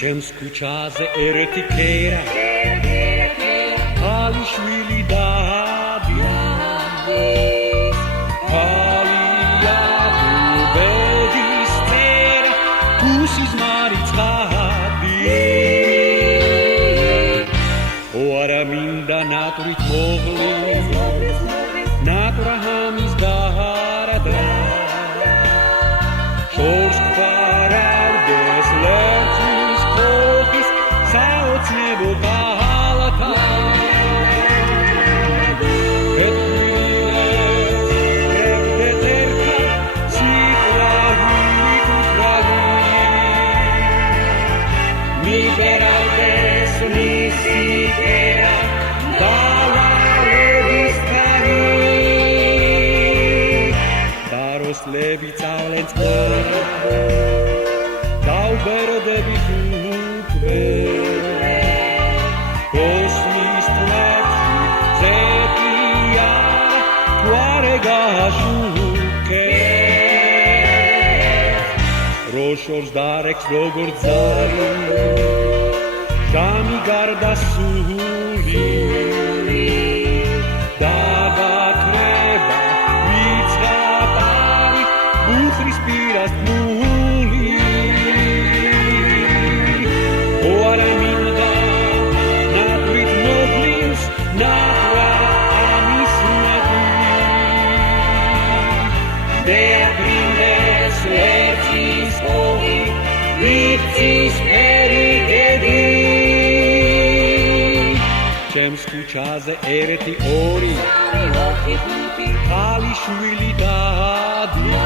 ჩემს ქუჩაზე ერთი ქერა ქალიშვილი დაადის ქალია ბედის წერა თუსის მარიცხადი ოარა მინდა ნატვრით მოღლის ნატრა ჰამის გაარდა შორს გვარავდეს ლერწმის ხოხის საოცნებო დალათა Liberaldes nisipera dalalebis tari Daroslebi წავლენ წყარა დავბერდებით უკვე კოსმის თვალში ზეპია თვარე გაშუქე როშორს დარექს როგორც ზარი ჟამი გარდა სული დაგაქრება ვიცხაპარი ბუხრის პირას მული ოარა მინდა ნატრით მოგლის ნატრა ამის ნატრი დეაბრინდეს ლერწის ხოხი ვიქცის ერიგედი ჩემს ქუჩაზე ერთი ორი ქალიშვილი დაადის